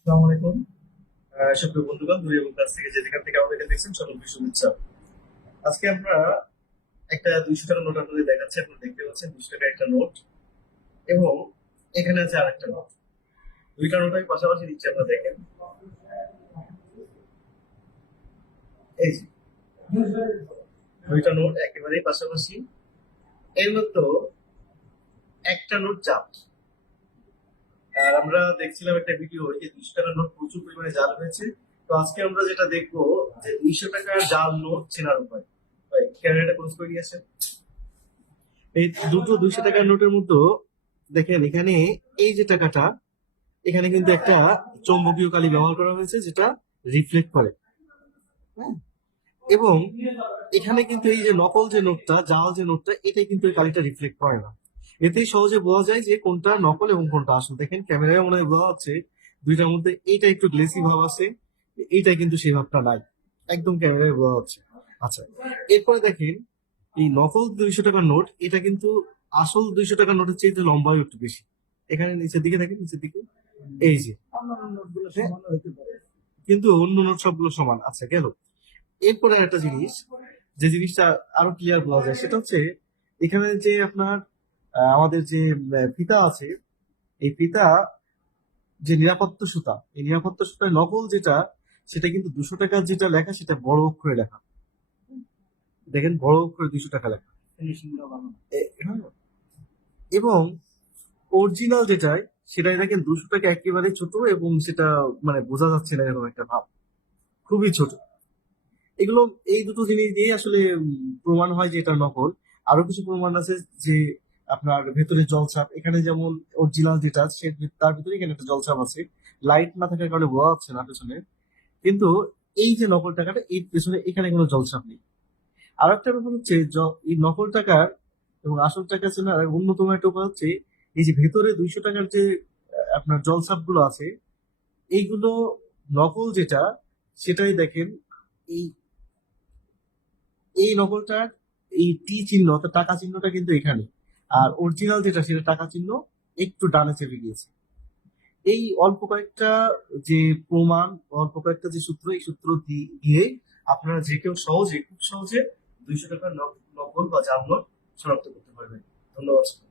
আসসালামু আলাইকুম। সুপ্রিয় বন্ধুগণ দূরে এবং কাছ থেকে যেখান থেকে আমাদেরকে দেখছেন, সকলকে শুভেচ্ছা। আজকে আমরা একটা দুইশো টাকা নোট আপনাদের দেখাচ্ছি, আপনারা দেখতে পাচ্ছেন, দুইশো টাকা একটা নোট এবং এখানে আছে আরেকটা নোট দুইটা নোট আমি পাশাপাশি দিচ্ছি, আপনারা দেখেন। এই যে, দুইটা নোট একেবারেই পাশাপাশি। এর মধ্যে একটা নোট চাপ আর আমরা দেখছিলাম একটা ভিডিও যে দুইশো টাকার নোট প্রচুর পরিমাণে জাল হয়েছে। তো আজকে আমরা যেটা দেখব যে দুইশো টাকার জাল নোট চেনার উপায়। ক্যামেরাটা ক্লোজ করে নিয়েছেন এই দুটো দুইশো টাকার নোটের মধ্যে দেখেন, এখানে এই যে টাকাটা, এখানে কিন্তু একটা চৌম্বকীয় কালি ব্যবহার করা হয়েছে, যেটা রিফ্লেক্ট করে। হ্যাঁ? এবং এখানে কিন্তু এই যে নকল যে নোটটা, জাল যে নোটটা, এটাই কিন্তু এই কালিটা রিফ্লেক্ট করে না। এতেই সহজে বোঝা যায় যে কোনটা নকল এবং কোনটা আসল। দেখেন ক্যামেরায় মনে হয় বোঝা যাচ্ছে দুইটার মধ্যে এইটা একটু গ্লেসি ভাব আছে, এইটা কিন্তু সেই ভাবটা নাই। একদম ক্যামেরায় বোঝা যাচ্ছে। আচ্ছা এরপরে দেখেন এই নকল দুইশো টাকার নোট, এটা কিন্তু আসল দুইশো টাকার নোটের চেয়ে লম্বায় একটু বেশি। এখানে নিচের দিকে দেখেন, নিচের দিকে। এই যে, কিন্তু অন্য নোট সবগুলো সমান। আচ্ছা গেল। এরপরে একটা জিনিস, যে জিনিসটা আরও ক্লিয়ার বলা যায়, সেটা হচ্ছে এখানে যে আপনার আমাদের যে ফিতা আছে, এই ফিতা যে নিরাপত্তা সুতা, এই নিরাপত্তা সুতার নকল যেটা, সেটা কিন্তু দুশো টাকার যেটা লেখা, সেটা বড় অক্ষরে লেখা। দেখেন, বড় অক্ষরে দুশো টাকা লেখা। এবং অরিজিনাল যেটাই, সেটাই দেখেন, দুশো টাকা একেবারে ছোট এবং সেটা মানে বোঝা যাচ্ছে না এরকম একটা ভাব। খুবই ছোট। এগুলো, এই দুটো জিনিস দিয়ে আসলে প্রমাণ হয় যে এটা নকল। আরও কিছু প্রমাণ আছে যে আপনার ভেতরে জলছাপ, এখানে যেমন অরিজিনাল যেটা, সে তার ভিতরে এখানে একটা জলছাপ আছে। লাইট না থাকার কারণে বোঝা যাচ্ছে না পেছনে। কিন্তু এই যে নকল টাকাটা এই পেছনে এখানে কোনো জলছাপ নেই। আর একটা ব্যাপার হচ্ছে এই নকল টাকার এবং আসল টাকার আর অন্যতম একটা উপায় হচ্ছে, এই যে ভেতরে দুইশো টাকার যে আপনার জলছাপগুলো আছে, এইগুলো নকল যেটা, সেটাই দেখেন, এই এই নকলটার এই টি চিহ্ন অর্থাৎ টাকা চিহ্নটা কিন্তু এখানে। আর অরিজিনাল যেটা সেটা টাকা চিহ্ন একটু ডানে চেপে গিয়েছে। এই অল্প কয়েকটা যে প্রমাণ, অল্প কয়েকটা যে সূত্র, এই সূত্র দিয়ে আপনারা যে কেউ সহজে, খুব সহজে দুইশো টাকার নক- নকল বা জাল নোট শনাক্ত করতে পারবেন। ধন্যবাদ